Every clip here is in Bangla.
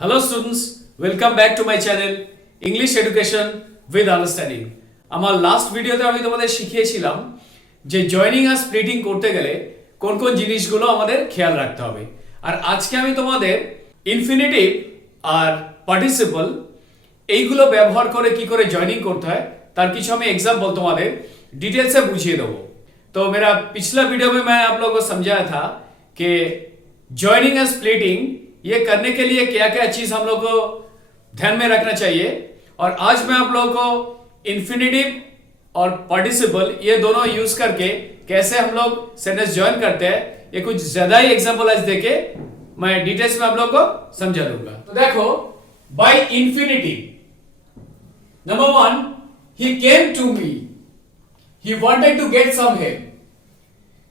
Hello students, welcome back to my channel English Education with Understanding. আমার লাস্ট ভিডিওতে আমি তোমাদের শিখিয়েছিলাম যে জয়েনিং আর স্প্লিটিং করতে গেলে কোন কোন জিনিসগুলো আমাদের খেয়াল রাখতে হবে। আর আজকে আমি তোমাদের ইনফিনিটিভ আর পার্টিসিপল এইগুলো ব্যবহার করে কি করে জয়েনিং করতে হয় তার কিছু আমি एग्जांपल তোমাদের डिटेल से बुझिए देबो। तो मेरा पिछला वीडियो में मैं आप लोगों को समझाया था कि जॉइनिंग एंड स्प्लिटिंग ये करने के लिए क्या क्या चीज हम लोग को ध्यान में रखना चाहिए, और आज मैं आप लोगों को इन्फिनिटिव और पार्टिसिपल ये दोनों यूज करके कैसे हम लोग सेंटेंस ज्वाइन करते हैं ये कुछ ज्यादा ही एग्जांपल आज देके मैं डिटेल्स में आप लोगों को समझा दूंगा। तो देखो, by infinitive number 1, he came to me, he wanted to get some help,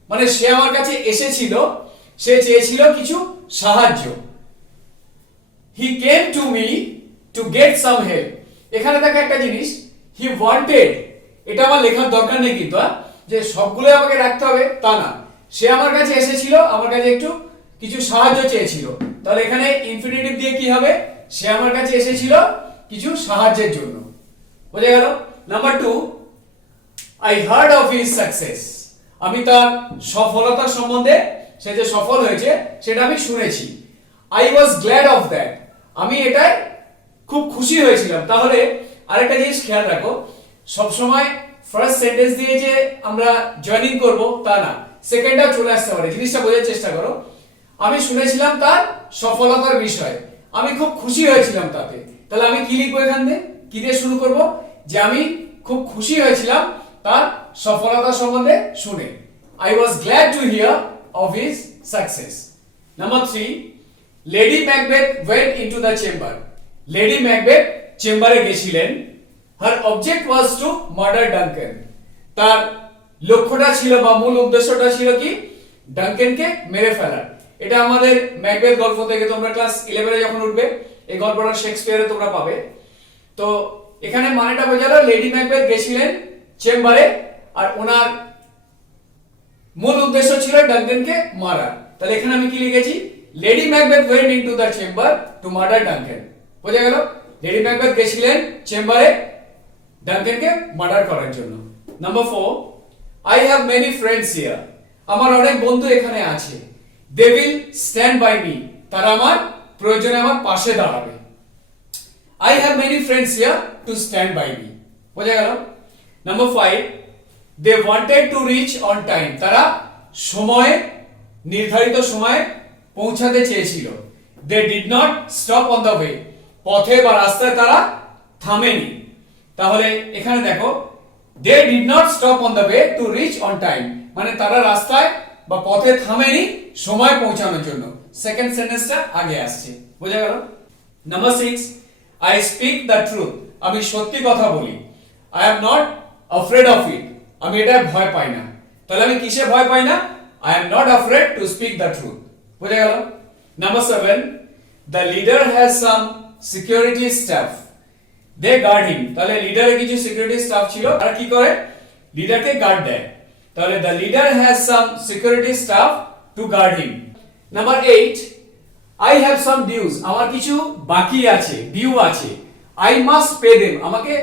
মানে সে আমার কাছে এসেছিল, সে চেয়েছিল কিছু সাহায্য। he came to me to get some help, এখানে দেখো একটা জিনিস, he wanted, এটা আমার লেখার দরকার নেই কিন্তু যে সবগুলো আমাকে রাখতে হবে তা না, সে আমার কাছে এসেছিল, আমার কাছে একটু কিছু সাহায্য চেয়েছিল, তাহলে এখানে ইনফিনিটিভ দিয়ে কি হবে, সে আমার কাছে এসেছিল কিছু সাহায্যের জন্য। বুঝে গেল? Number 2, I heard of his success, আমি তার সফলতা সম্বন্ধে, সে যে সফল হয়েছে সেটা আমি শুনেছি। I was glad of that, আমি এটাই খুব খুশি হয়েছিলাম। তাহলে আরেকটা জিনিস খেয়াল রাখো, সব সময় ফার্স্ট সেন্টেন্স দিয়ে যে আমরা জয়েনিং করব তা না, সেকেন্ডটাও চলে আসতে পারে, জিনিসটা বোঝার চেষ্টা করো। আমি শুনেছিলাম তার সফলতার বিষয়ে, আমি খুব খুশি হয়েছিলাম তাতে, তাহলে আমি কি লিখবো এখানে, কি দিয়ে শুরু করব, যে আমি খুব খুশি হয়েছিলাম তার সফলতা সম্বন্ধে শুনে। I was glad to hear of his success. Number 3, Lady Macbeth went into the chamber. Lady Macbeth চেম্বারে গেছিলেন। Her object was to murder Duncan. তার লক্ষ্যটা ছিল বা মূল উদ্দেশ্যটা ছিল কি, ডানকেনকে মেরে ফেলা। এটা আমাদের ম্যাকবেথ গল্প থেকে তোমরা ক্লাস 11 এ যখন উঠবে এই গল্পটা শেক্সপিয়ারে তোমরা পাবে। তো এখানে মানেটা বোঝালো, লেডি ম্যাকবেথ গেছিলেন চেম্বারে আর ওনার মূল উদ্দেশ্য ছিল ডানকেনকে মারা। তাহলে এখানে আমি কি লিখেছি, Lady Macbeth went into the chamber to murder Duncan. বোঝা গেল? লেডি ম্যাকবেথ গেছিলেন চেম্বারে ডানকেনকে মার্ডার করার জন্য। Number 4, I have many friends here, আমার অনেক বন্ধু এখানে আছে। They will stand by me, তারা আমার প্রয়োজনে আমার পাশে দাঁড়াবে। I have many friends here to stand by me. বোঝা গেল? Number 5, they wanted to reach on time, তারা সময়ে, নির্ধারিত সময়ে পৌঁছাতে চেয়েছিল। They did not stop on the way, পথে বা রাস্তায় তারা থামেনি। তাহলে এখানে দেখো, they did not stop on the way to reach on time, মানে তারা রাস্তায় বা পথে থামেনি সময় পৌঁছানোর জন্য। সেকেন্ড সেন্টেন্সটা আগে আসছে। বোঝা গেল? Number 6, I speak the truth, আমি সত্যি কথা বলি। I am not afraid of it, আমি এটা ভয় পাই না। তাহলে আমি কিসে ভয় পাই না, I am not afraid to speak the truth। বুঝা গেল? Number 7, the leader has some security staff, they guard him, তাহলে লিডারের কিছু সিকিউরিটি স্টাফ ছিল, আর কি করে, লিডারকে গার্ড দেয়। তাহলে the leader has some security staff to guard him। Number 8, I have some dues, আমার কিছু বাকি আছে, ডিউ আছে। I must pay them, আমাকে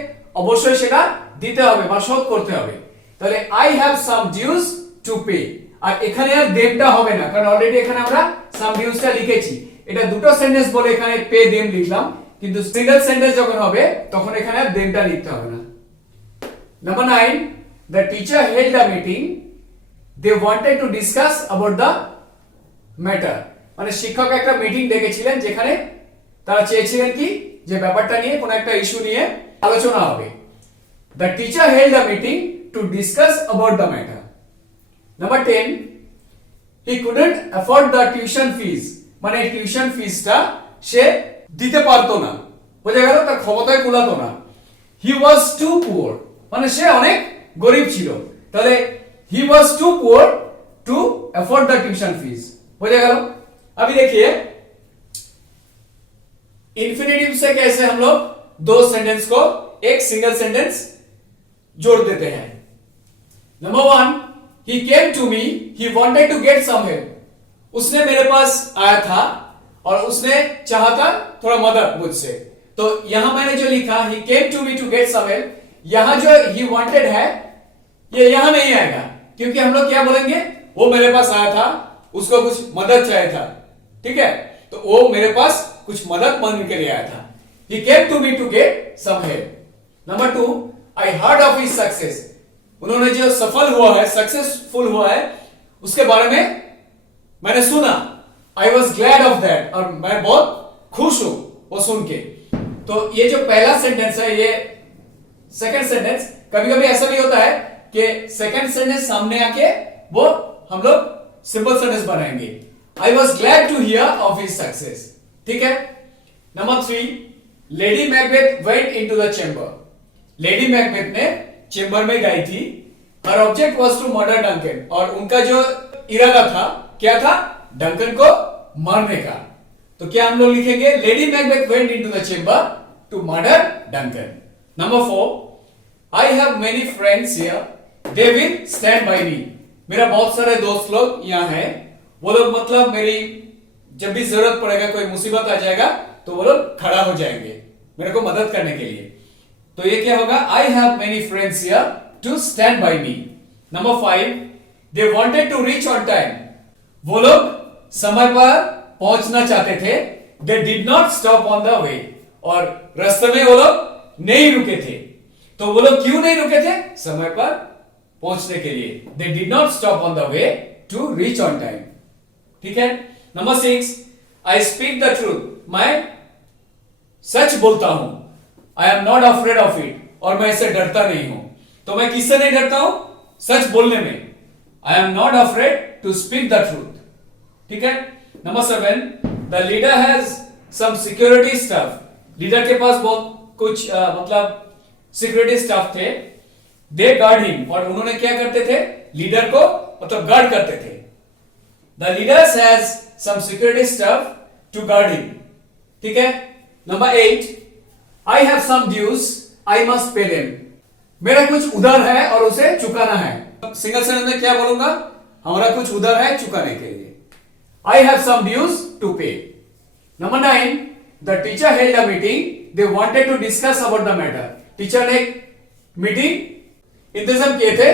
অবশ্যই সেটা দিতে হবে বা শোধ করতে হবে। তাহলে I have some dues to pay, আর এখানে আর দেমটা হবে না, কারণ অলরেডি এখানে আমরা some duesটা লিখেছি। এটা দুটো সেন্টেন্স বলে এখানে পে দেম লিখলাম, কিন্তু সিঙ্গেল সেন্টেন্স যখন হবে তখন এখানে আর দেমটা লিখতে হবে না। Number 9, the teacher held a meeting, they wanted to discuss about the matter, মানে শিক্ষক একটা মিটিং ডেকেছিলেন যেখানে তারা চেয়েছিলেন কি, যে ব্যাপারটা নিয়ে কোনো একটা ইস্যু নিয়ে আলোচনা হবে। The teacher held a meeting to discuss about the matter. Number 10, he couldn't afford the tuition fees, মানে টিউশন ফিসটা সে দিতে পারতো না। বোঝা গেল? তার ক্ষমতায় কুলাতো না। He was too poor, মানে সে অনেক গরিব ছিল। তাহলে he was too poor to afford the tuition fees। বোঝা গেল? अभी देखिए इंफिनिटिव से कैसे हम लोग दो सेंटेंस को एक सिंगल सेंटेंस जोड़ देते हैं। Number 1, he came to me, he wanted to get some help, उसने मेरे पास आया था और उसने चाहा था थोड़ा मदद मुझसे। तो यहां मैंने जो लिखा he came to me to get some help, यहां जो ही वांटेड है ये यहां नहीं आएगा, क्योंकि हम लोग क्या बोलेंगे, वो मेरे पास आया था, उसको कुछ मदद चाहिए था, ठीक है, तो वो मेरे पास कुछ मदद मांगने के लिए आया था। He came to me to get some help. Number 2, I heard of his success, उन्होंने जो सफल हुआ है, सक्सेसफुल हुआ है, उसके बारे में मैंने सुना। आई वॉज ग्लैड ऑफ दैट, और मैं बहुत खुश हूं वो सुन के। तो ये जो पहला सेंटेंस है, ये सेकंड सेंटेंस, कभी कभी ऐसा भी होता है कि सेकंड सेंटेंस सामने आके वो हम लोग सिंपल सेंटेंस बनाएंगे। I was glad to hear of his success, ठीक है। Number 3, lady Macbeth went into the chamber, lady Macbeth ने चेंबर में गई थी। Her object was to murder Duncan, और उनका जो इरादा था क्या था, डंकन को मारने का। तो क्या हम लोग लिखेंगे, lady Macbeth went into the chamber to murder Duncan. Number 4, I have many friends here, they will stand by me, मेरा बहुत सारे दोस्त लोग यहाँ हैं, वो लोग मतलब मेरी जब भी जरूरत पड़ेगा, कोई मुसीबत आ जाएगा तो वो लोग खड़ा हो जाएंगे मेरे को मदद करने के लिए। तो ये क्या होगा, I have many friends here to stand by me. Number 5, they wanted to reach on time, वो लोग समय पर पहुंचना चाहते थे। They did not stop on the way, और रास्ते में वो लोग नहीं रुके थे। तो वो लोग क्यों नहीं रुके थे, समय पर पहुंचने के लिए। They did not stop on the way to reach on time, ठीक है। Number 6, I speak the truth, मैं सच बोलता हूं। I am not afraid of it, और मैं इससे डरता नहीं हूं। तो मैं किससे नहीं डरता हूं, सच बोलने में। I am not afraid to speak the truth, ठीक है। Number 7, the leader has some security staff, leader के पास बहुत कुछ मतलब सिक्योरिटी स्टाफ थे। दे गार्ड हिम, और उन्होंने क्या करते थे, लीडर को मतलब गार्ड करते थे। The leaders has some security staff to guard him, ठीक है। Number 8, I have some dues, I must pay them, मेरा कुछ उधार है और उसे चुकाना है। सिंगल सेंटेंस में क्या बोलूंगा, हमारा कुछ उधार है चुकाने के लिए। I have some dues to pay. Number 9, the teacher held a meeting, they wanted to discuss about the matter, teacher ने एक मीटिंग इंतजाम किए थे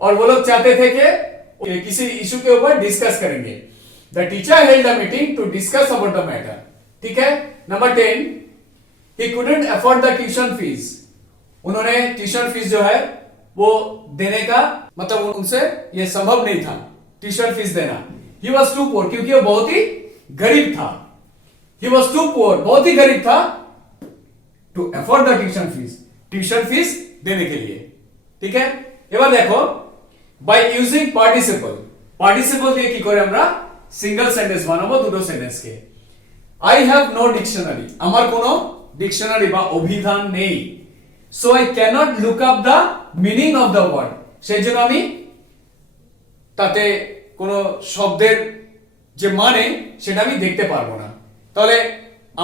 और वो लोग चाहते थे कि किसी इशू के ऊपर डिस्कस करेंगे। The teacher held a meeting to discuss about the matter, ठीक है। Number 10, he couldn't afford the tuition fees, उन्होंने ट्यूशन फीस जो है वो देने का मतलब उनसे ये संभव नहीं था ट्यूशन फीस देना। he was too poor, क्योंकि वो बहुत ही गरीब था। he was too poor, बहुत ही गरीब था to afford the tuition fees, tuition fees देने के लिए, ठीक है। এবার দেখো by using participle, participle দিয়ে কি করে আমরা সিঙ্গেল সেন্টেন্স বানাবো দুটো সেন্টেন্সকে। I have no dictionary, আমার কোনো ডিকশনারি বা অভিধান নেই। So I cannot look up the meaning of the word, সেই জন্য আমি তাতে কোনো শব্দের যে মানে সেটা আমি দেখতে পারবো না। তাহলে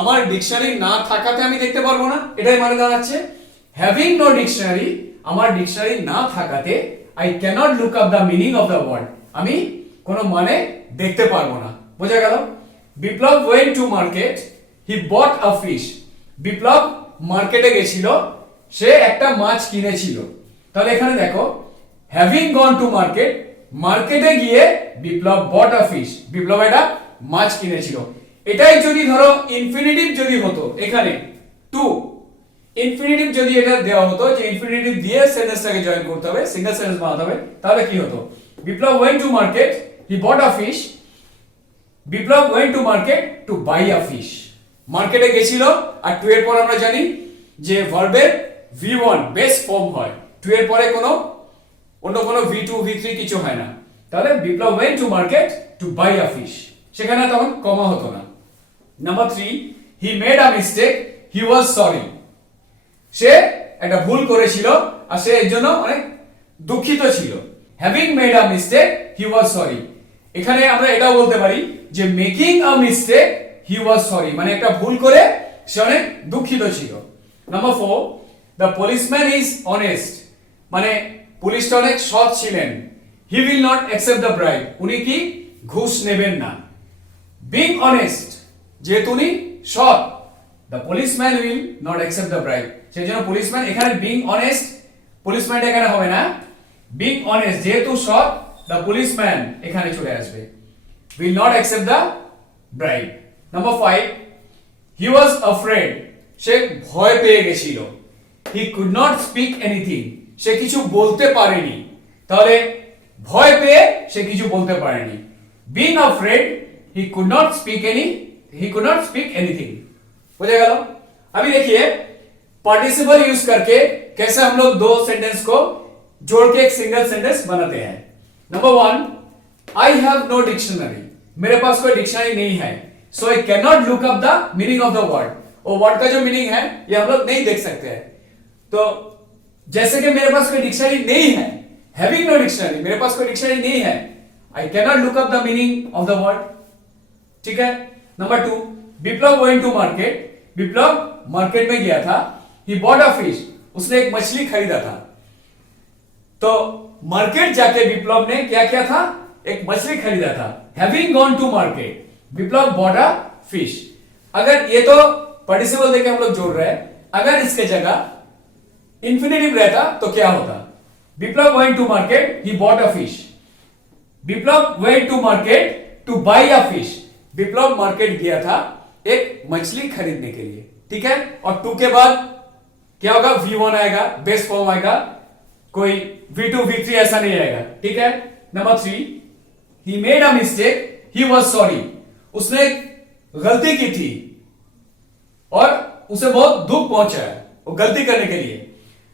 আমার ডিকশনারি না থাকাতে আমি দেখতে পারবো না, এটাই মানে দাঁড়াচ্ছে হ্যাভিং নো ডিকশনারি, আমার ডিকশনারি না থাকাতে I cannot look up the meaning of the word, আমি কোনো মানে দেখতে পারবো না। বোঝা গেল। Biplab went to market, he bought a fish, Biplab মার্কেটে গেছিল, সে একটা মাছ কিনেছিল। তাহলে এখানে দেখো হ্যাভিং গন টু মার্কেট, মার্কেটে গিয়ে বিপ্লব বট আ ফিশ, বিপ্লব একটা মাছ কিনেছিল। এটাই যদি ধরো ইনফিনিটিভ যদি হতো, এখানে টু ইনফিনিটিভ যদি এটা দেওয়া হতো যে ইনফিনিটিভ দিয়ে সেন্টেন্সটাকে জয়েন করতে হবে, সিঙ্গেল সেন্টেন্স বানাতে হবে, তাহলে কি হতো, Biplab went to market, he bought a fish, Biplab went to market to buy a fish, মার্কেটে গেছিল। আর টু এর পর আমরা জানি যে ভার্বের V1 বেস ফর্ম হয়, টু এর পরে কোনো অন্য কোনো V2 V3 কিছু হয় না। তাহলে Biplab went to market to buy a fish, সেখানে তখন কমা হতো না। Number 3, he made a mistake, he was sorry, সে একটা ভুল করেছিল আর সে এর জন্য অনেক দুঃখিত ছিল। Having made a mistake, he was sorry, এখানে আমরা এটাও বলতে পারি যে making a mistake, he was sorry, মানে একটা ভুল করে সে অনেক দুঃখিত ছিল। Number 4, the policeman is honest, মানে পুলিশটা অনেক সৎ ছিলেন। He will not accept the bribe, উনি কি ঘুষ নেবেন না। বিং অনেস্ট, যেহেতু উনি সৎ, the policeman will not accept the bribe, সেই জন্য পুলিশম্যান এখানে বিং অনেস্ট, পুলিশম্যান এখানে হবে না, বিং অনেস্ট যেহেতু সৎ, দ্য পুলিশম্যান এখানে চলে আসবে, will not accept the bribe. Number 5, he was afraid, সে ভয় পেয়ে গেছিল, he could not speak anything, সে কিছু বলতে পারেনি, তাহলে ভয় পেয়ে সে কিছু বলতে পারেনি, being afraid he could not speak anything. बुझे गया? अभी देखिए पार्टिसिपल यूज करके कैसे हम लोग दो सेंटेंस को जोड़ के एक सिंगल सेंटेंस बनाते हैं. Number 1, I have no dictionary, मेरे पास कोई डिक्शनरी नहीं है, so I cannot look up the meaning of the word. और वर्ड का जो मीनिंग है ये हम लोग नहीं देख सकते हैं. तो जैसे कि मेरे पास कोई डिक्शनरी नहीं है, having no dictionary, मेरे पास कोई डिक्शनरी नहीं है, I cannot look up the meaning of the word. ठीक है. Number 2, Biplab went to market, Biplab market में गया था, he bought a fish, उसने एक मछली खरीदा था. तो मार्केट जाके विप्लव ने क्या किया था? एक मछली खरीदा था. Having gone to market, Viplav bought a fish. अगर ये तो पार्टिसिपल देके हम लोग जोड़ रहे हैं, अगर इसके जगह इंफिनिटिव रहता तो क्या होता? Biplab went to market, he bought a fish. Biplab went to market to buy a fish. Biplab market गया था एक मछली खरीदने के लिए. ठीक है. और टू के बाद क्या होगा? V1 आएगा, बेस फॉर्म आएगा, कोई V2 V3 ऐसा नहीं आएगा. ठीक है. Number 3, he made a mistake, he was sorry, उसने गलती की थी और उसे बहुत दुख पहुंचा है वो गलती करने के लिए.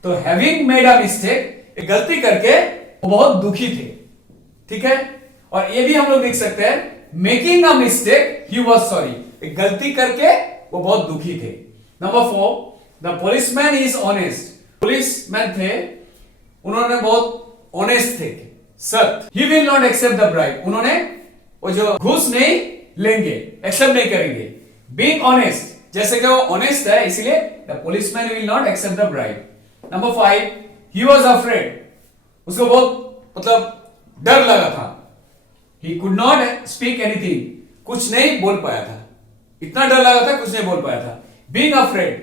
तो having made a mistake, गलती करके वो बहुत दुखी थे. ठीक है. और ये भी हम लोग लिख सकते हैं making a mistake, he was sorry, गलती करके वो बहुत दुखी थे. Number 4, the policeman is honest, policeman थे, उन्होंने बहुत ऑनेस्ट थे, सत्य. he will not accept the bribe, उन्होंने वो जो घूस नहीं लेंगे, एक्सेप्ट नहीं करेंगे. being honest, जैसे कि वो ऑनेस्ट है इसलिए the policeman will not accept the bribe. Number 5, he was afraid, उसको बहुत मतलब डर लगा था. he could not speak anything, कुछ नहीं बोल पाया था, इतना डर लगा था कुछ नहीं बोल पाया था. being afraid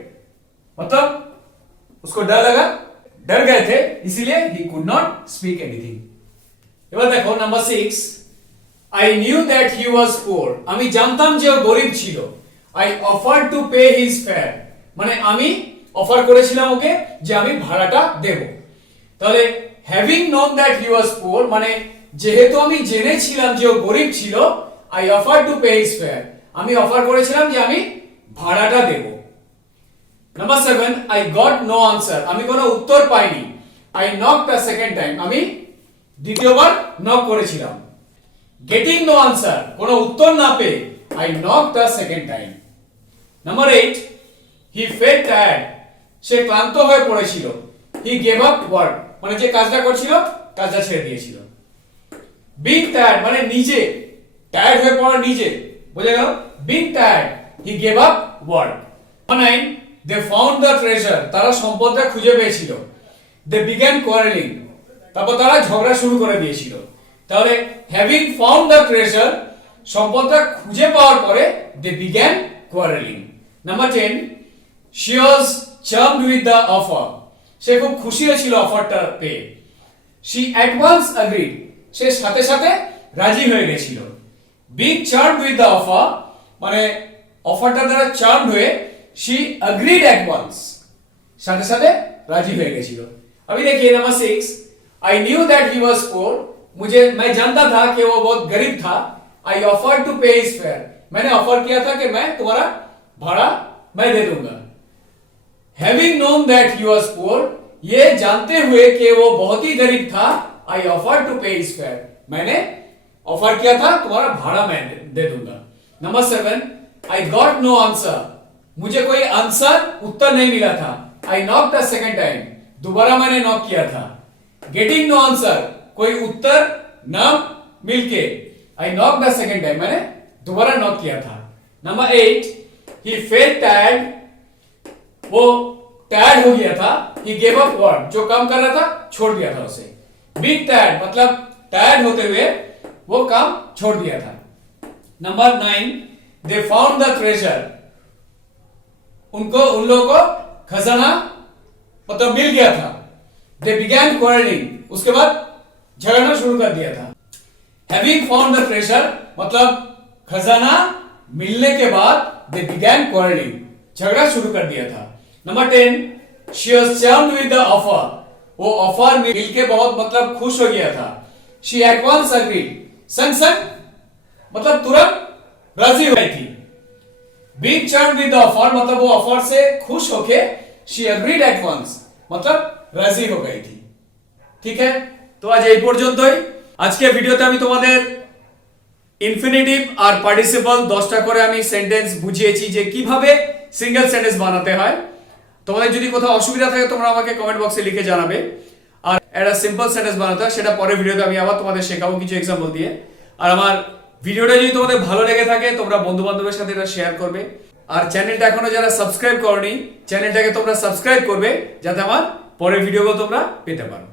मतलब उसको डर लगा, डर गए थे इसीलिए he could not speak anything. এবার দেখো number 6, I knew that he was poor, আমি জানতাম যে ও গরিব ছিল. I offered to pay his fare, মানে আমি অফার করেছিলাম ওকে যে আমি ভাড়াটা দেব. তাহলে having known that he was poor মানে যেহেতু আমি জেনেছিলাম যে ও গরিব ছিল, I offered to pay his fare, আমি অফার করেছিলাম যে আমি ভাড়াটা দেব. Number 7, I got no answer, আমি কোনো উত্তর পাইনি. I knocked a second time, আমি দ্বিতীয়বার নক করেছিলাম. getting no answer, কোনো উত্তর না পেয়ে I knocked a second time. Number 8, he felt tired, সে ক্লান্ত হয়ে পড়েছিল. he gave up work, মানে যে কাজটা করছিল কাজটা ছেড়ে দিয়েছিল. being tired মানে নিজে, টায়ার্ড হয়ে পড়া নিজে, বুঝে গেল? being tired, he gave up work. 9, they found the treasure, তারা সম্পদটা খুঁজে পেয়েছিল. they began quarreling, তারপর তারা ঝগড়া শুরু করে দিয়েছিল. তাহলে having found the treasure, সম্পদটা খুঁজে পাওয়ার পরে they began quarreling. Number 10, she was charmed with the offer, সে খুব খুশি হয়েছিল অফারটা পেয়ে. she at once agreed, সে সাথে সাথে রাজি হয়ে গেছিল. being charmed with the offer মানে অফারটা দ্বারা চার্মড হয়ে she agreed at once, সাথে সাথে রাজি হয়ে গেছিল. अभी देखिए number 6, I knew that he was poor, मैं जानता था कि वो बहुत गरीब था. I offered to pay his fare, मैंने ऑफर किया था कि मैं तुम्हारा भाड़ा मैं दे दूंगा. having known that he was poor, ये जानते हुए कि वो बहुत ही गरीब था, I offered to pay his fare, मैंने ऑफर किया था तुम्हारा भाड़ा मैं दे दूंगा. Number 7, I got no answer, मुझे कोई आंसर उत्तर नहीं मिला था. I knocked a second time, दोबारा मैंने नॉक किया था. getting no answer, कोई उत्तर न मिलके I knocked the second time, मैंने दोबारा नॉक किया था. नंबर 8, he felt tired, वो टायर्ड हो गया था. he gave up work, जो काम कर रहा था छोड़ दिया था उसे. being tired मतलब टायर्ड होते हुए वो काम छोड़ दिया था. Number 9, they found the treasure, उन लोगों को खजाना मतलब मिल गया था। दे बिगैन क्वारलिंग, उसके बाद झगड़ना शुरू कर दिया था। हैविंग फाउंड द ट्रेजर मतलब खजाना मिलने के बाद दे बिगैन क्वारलिंग, झगड़ा शुरू कर दिया था। Number 10, she was charmed with the offer, वो ऑफर मिल के बहुत मतलब खुश हो गया था। शी एट वंस एग्रीड, संग संग मतलब तुरंत राजी हो गई थी। Being charmed with the offer मतलब वो ऑफर से खुश होके शी एग्रीड एट वंस मतलब राजी हो गई थी। ঠিক আছে, তো আজ এই পর্যন্তই। আজকে ভিডিওতে আমি তোমাদের ইনফিনিটিভ আর পার্টিসিপল 10টা করে আমি সেন্টেন্স বুঝিয়েছি যে কিভাবে সিঙ্গেল সেন্টেন্স বানাতে হয়। তোমাদের যদি কোথাও অসুবিধা থাকে তোমরা আমাকে কমেন্ট বক্সে লিখে জানাবে। আর একটা সিম্পল সেন্টেন্স বানাতে হয় সেটা পরের ভিডিওতে আমি আবার তোমাদের শেখাবো কিছু এক্সাম্পল দিয়ে। আর আমার ভিডিওটা যদি তোমাদের ভালো লেগে থাকে তোমরা বন্ধু বান্ধবের সাথে এটা শেয়ার করবে। আর চ্যানেলটা এখনো যারা সাবস্ক্রাইব করনি চ্যানেলটাকে তোমরা সাবস্ক্রাইব করবে যাতে আমার পরের ভিডিওগুলো তোমরা পেতে পারো।